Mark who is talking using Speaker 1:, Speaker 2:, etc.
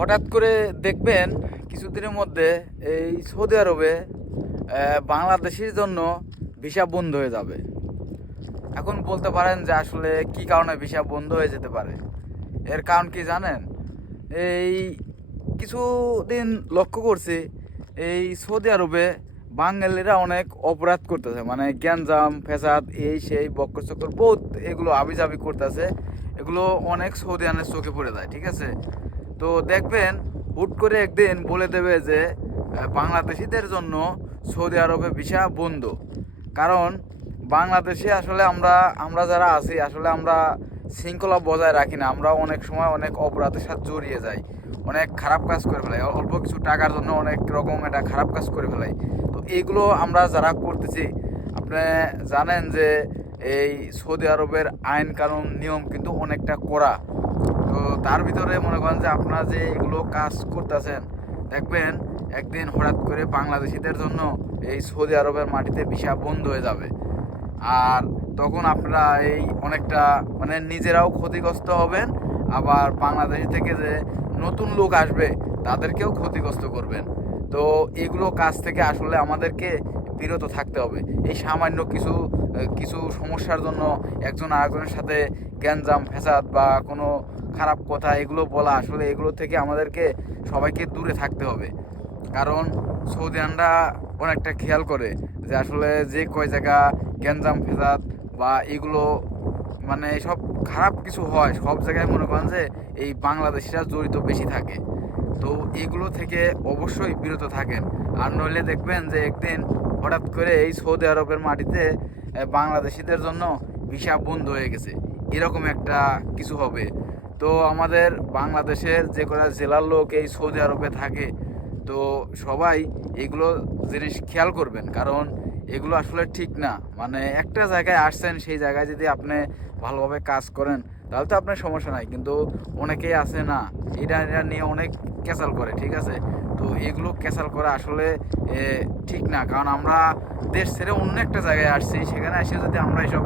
Speaker 1: হঠাৎ করে দেখবেন কিছুদিনের মধ্যে এই সৌদি আরবে বাংলাদেশির জন্য ভিসা বন্ধ হয়ে যাবে। এখন বলতে পারেন যে আসলে কি কারণে ভিসা বন্ধ হয়ে যেতে পারে? এর কারণ কি জানেন? এই কিছুদিন লক্ষ্য করছি, এই সৌদি আরবে বাঙালিরা অনেক অপরাধ করতেছে। মানে গ্যাঞ্জাম ফেসাদ এই সেই, বক্কর চক্কর, বহুত এগুলো আবিজাবি করতেছে। এগুলো অনেক সৌদিয়ানের চোখে পড়ে যায়, ঠিক আছে? তো দেখবেন, হুট করে একদিন বলে দেবে যে বাংলাদেশিদের জন্য সৌদি আরবে ভিসা বন্ধ। কারণ বাংলাদেশে আসলে আমরা আমরা যারা আছি, আসলে আমরা শৃঙ্খলা বজায় রাখি না। আমরা অনেক সময় অনেক অপরাধের সাথে জড়িয়ে যাই, অনেক খারাপ কাজ করে ফেলাই। অল্প কিছু টাকার জন্য অনেক রকম একটা খারাপ কাজ করে ফেলাই। তো এইগুলো আমরা যারা করতেছি, আপনি জানেন যে এই সৌদি আরবের আইন কানুন নিয়ম কিন্তু অনেকটা তো তার ভিতরে মনে করেন যে আপনারা যে এগুলো কাজ করতেছেন, দেখবেন একদিন হঠাৎ করে বাংলাদেশিদের জন্য এই সৌদি আরবের মাটিতে ভিসা বন্ধ হয়ে যাবে। আর তখন আপনারা এই অনেকটা মানে নিজেরাও ক্ষতিগ্রস্ত হবেন, আবার বাংলাদেশ থেকে যে নতুন লোক আসবে, তাদেরকেও ক্ষতিগ্রস্ত করবেন। তো এগুলো কাজ থেকে আসলে আমাদেরকে বিরত থাকতে হবে। এই সামান্য কিছু কিছু সমস্যার জন্য একজন আরেকজনের সাথে গ্যাঞ্জাম, ফ্যাসাদ বা কোনো খারাপ কথা, এগুলো বলা আসলে এগুলো থেকে আমাদেরকে সবাইকে দূরে থাকতে হবে। কারণ সৌদি সৌদিয়ানরা অনেকটা খেয়াল করে যে আসলে যে কয় জায়গা গ্যাঞ্জাম, ফেসাদ বা এগুলো মানে সব খারাপ কিছু হয়, সব জায়গায় মনে করেন যে এই বাংলাদেশিরা জড়িত বেশি থাকে। তো এগুলো থেকে অবশ্যই বিরত থাকেন। আর নইলে দেখবেন যে একদিন হঠাৎ করে এই সৌদি আরবের মাটিতে বাংলাদেশিদের জন্য ভিসা বন্ধ হয়ে গেছে। এরকম একটা কিছু হবে। তো আমাদের বাংলাদেশের যে কটা জেলার লোক এই সৌদি আরবে থাকে, তো সবাই এগুলো জিনিস খেয়াল করবেন। কারণ এগুলো আসলে ঠিক না। মানে একটা জায়গায় আসছেন, সেই জায়গায় যদি আপনি ভালোভাবে কাজ করেন, তাহলে তো আপনার সমস্যা নাই। কিন্তু অনেকেই আছে না, এটা এটা নিয়ে অনেক ক্যাচাল করে, ঠিক আছে? তো এগুলো ক্যাচাল করা আসলে ঠিক না। কারণ আমরা দেশ ছেড়ে অন্য একটা জায়গায় আসছি, সেখানে এসে যদি আমরা এসব